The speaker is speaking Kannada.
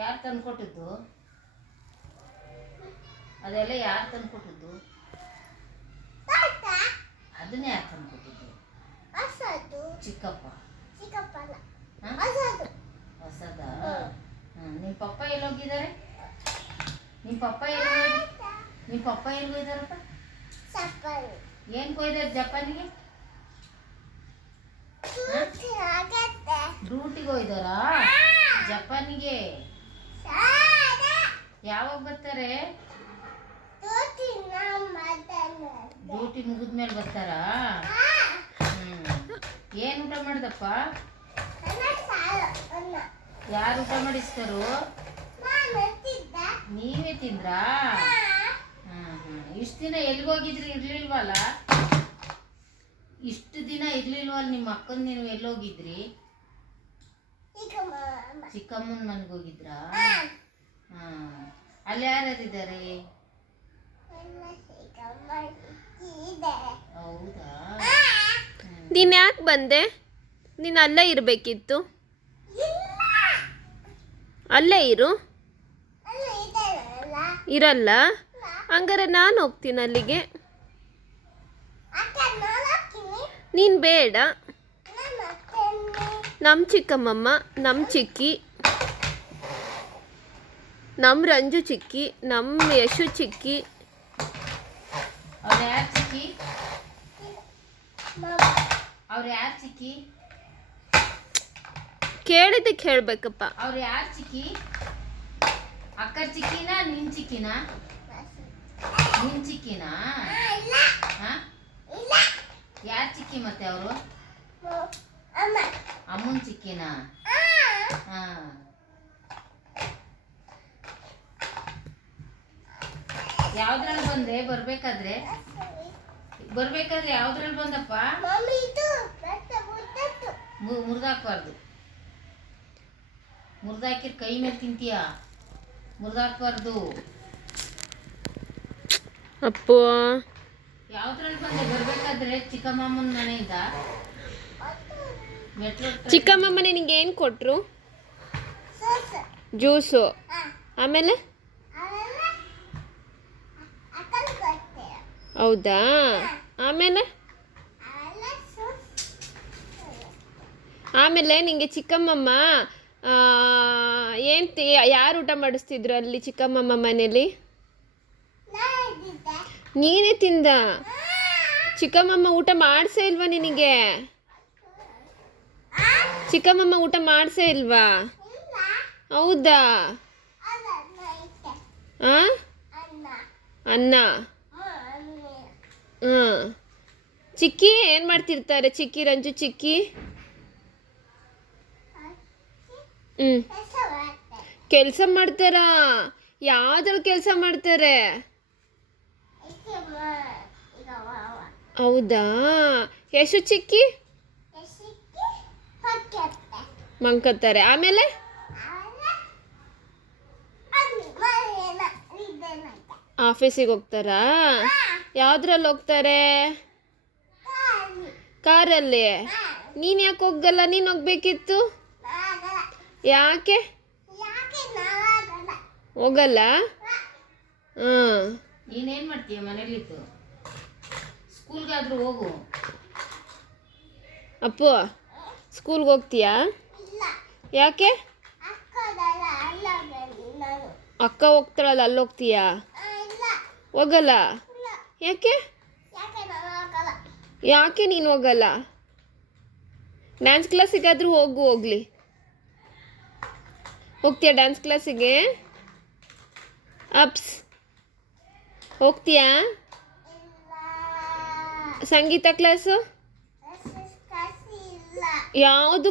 ಯಾರು ತಂದು ಕೊಟ್ಟಿದ್ದು? ಅದೆಲ್ಲ ಯಾರು ತಂದು ಕೊಟ್ಟಿದ್ದು? ಅದನ್ನೇ ಯಾರು ತಂದು ಕೊಟ್ಟಿದ್ದು? ಚಿಕ್ಕಪ್ಪ. ಹೊಸದ? ನಿಮ್ಮ ಪಪ್ಪ ಎಲ್ಲೋಗಿದ್ದಾರೆ? ನಿಮ್ಮ ಪಪ್ಪ ಎಲ್ಲಿಗೋಗಿದ್ದಾರಪ್ಪ? ಏನು ಕೊಯ್ದಾರೆ ಜಪಾನಿಗೆ? ಡ್ಯೂಟಿಗೆ ಹೋಯ್ದಾರಾ ಜಪಾನಿಗೆ? ಯಾವಾಗ ಬರ್ತಾರೆ? ಡ್ಯೂಟಿ ಮುಗಿದ್ಮೇಲೆ ಬರ್ತಾರಾ? ಏನು ಊಟ ಮಾಡ್ದಪ್ಪ? ಯಾರು ಊಟ ಮಾಡಿಸ್ತಾರೋ? ನೀವೇ ತಿಂದ್ರಾ? ಇಷ್ಟು ದಿನ ಎಲ್ಲಿಗೋಗಿದ್ರಿ? ಇರ್ಲಿಲ್ವಲ್ಲ, ಇಷ್ಟು ದಿನ ಇರ್ಲಿಲ್ವಲ್ಲ ನಿಮ್ಮ ಅಕ್ಕನ. ನೀವು ಎಲ್ಲೋಗಿದ್ರಿ? ಚಿಕ್ಕಮ್ಮನ ಮನೆಗೆ ಹೋಗಿದ್ರಾ? ಅಲ್ಲಿ ಯಾರ್ಯಾರಿದ್ದಾರೆ? ಹೌದಾ? ನೀನು ಯಾಕೆ ಬಂದೆ? ನೀನು ಅಲ್ಲೇ ಇರಬೇಕಿತ್ತು. ಅಲ್ಲೇ ಇರು. ಇರಲ್ಲ? ಹಂಗಾರೆ ನಾನು ಹೋಗ್ತೀನಿ ಅಲ್ಲಿಗೆ. ನೀನು ಬೇಡ. ನಮ್ಮ ಚಿಕ್ಕಮ್ಮಮ್ಮ, ನಮ್ಮ ಚಿಕ್ಕಿ, ನಮ್ಮ ರಂಜು ಚಿಕ್ಕಿ, ನಮ್ಮ ಯಶು ಚಿಕ್ಕಿ. ಅವ್ರು ಯಾರು ಚಿಕ್ಕಿ? ಅವ್ರು ಯಾರು ಚಿಕ್ಕಿ? ಕೇಳಿದ್ದಕ್ಕೆ ಹೇಳ್ಬೇಕಪ್ಪ. ಅವ್ರು ಯಾರು ಚಿಕ್ಕಿ? ಅಕ್ಕ ಚಿಕ್ಕಿನಾ ನಿನ್ ಚಿಕ್ಕಿನಾ? ನಿನ್ ಚಿಕ್ಕಿನಾ? ಯಾರು ಚಿಕ್ಕಿ ಮತ್ತೆ ಅವರು? ಅಮ್ಮನ ಚಿಕ್ಕಿನಾ? ಯಾವ್ದ್ರಲ್ಲಿ ಬಂದೆ? ಬರ್ಬೇಕಾದ್ರೆ ಯಾವ್ದ್ರಲ್ಲಿ ಬಂದಪ್ಪ? ಮುರಿದಾಕ್ಬಾರ್ದು. ಮುರಿದಾಕಿರ್ ಕೈ ಮೇಲೆ ತಿಂತೀಯ. ಮುರಿದಾಕ್ಬಾರ್ದು. ಅಪ್ಪು ಯಾವ್ದ್ರಲ್ಲಿ ಬಂದೆ? ಬರ್ಬೇಕಾದ್ರೆ ಚಿಕ್ಕಮ್ಮನ ಮನೆಯಿಂದ ಮೆಟ್ರೋ. ಚಿಕ್ಕಮ್ಮಮ್ಮ ನಿನಗೆ ಏನು ಕೊಟ್ಟರು? ಜ್ಯೂಸು. ಆಮೇಲೆ? ಹೌದಾ? ಆಮೇಲೆ ನಿಂಗೆ ಚಿಕ್ಕಮ್ಮಮ್ಮ ಏನು ಯಾರು ಊಟ ಮಾಡಿಸ್ತಿದ್ರು ಅಲ್ಲಿ ಚಿಕ್ಕಮ್ಮಮ್ಮ ಮನೇಲಿ? ನೀನೇ ತಿಂದ? ಚಿಕ್ಕಮ್ಮಮ್ಮ ಊಟ ಮಾಡಿಸೇ ಇಲ್ವಾ ನಿನಗೆ? ಚಿಕ್ಕಮ್ಮಮ್ಮ ಊಟ ಮಾಡಿಸೇ ಇಲ್ವಾ? ಹೌದಾ? ಅನ್ನ. ಚಿಕ್ಕಿ ಏನು ಮಾಡ್ತಿರ್ತಾರೆ? ಚಿಕ್ಕಿ, ರಂಜು ಚಿಕ್ಕಿ ಕೆಲಸ ಮಾಡ್ತಾರಾ? ಯಾವ್ದ್ರಲ್ಲಿ ಕೆಲಸ ಮಾಡ್ತಾರೆ? ಹೌದಾ? ಯಶು ಚಿಕ್ಕಿ ಮಂಕತ್ತಾರೆ. ಆಮೇಲೆ ಆಫೀಸಿಗೆ ಹೋಗ್ತಾರಾ? ಯಾವ್ದ್ರಲ್ಲಿ ಹೋಗ್ತಾರೆ? ಕಾರಲ್ಲಿ. ನೀನು ಯಾಕೆ ಹೋಗಲ್ಲ? ನೀನು ಹೋಗ್ಬೇಕಿತ್ತು. ಯಾಕೆ ಹೋಗಲ್ಲ? ನೀನೇನು ಮಾಡ್ತೀಯ ಮನೇಲಿತ್ತು? ಸ್ಕೂಲ್ಗಾದ್ರೂ ಹೋಗು. ಅಪ್ಪು ಸ್ಕೂಲ್ಗೆ ಹೋಗ್ತೀಯಾ? ಯಾಕೆ? ಅಕ್ಕ ಹೋಗ್ತಾಳಲ್ಲ, ಅಲ್ಲಿ ಹೋಗ್ತೀಯಾ? ಹೋಗಲ್ಲ? ಯಾಕೆ? ಯಾಕೆ ನೀನು ಹೋಗಲ್ಲ? ಡ್ಯಾನ್ಸ್ ಕ್ಲಾಸಿಗಾದ್ರೂ ಹೋಗ್ಲಿ. ಹೋಗ್ತೀಯಾ ಡ್ಯಾನ್ಸ್ ಕ್ಲಾಸಿಗೆ? ಅಪ್ಸ್ ಹೋಗ್ತೀಯಾ? ಸಂಗೀತ ಕ್ಲಾಸು ಯಾವುದು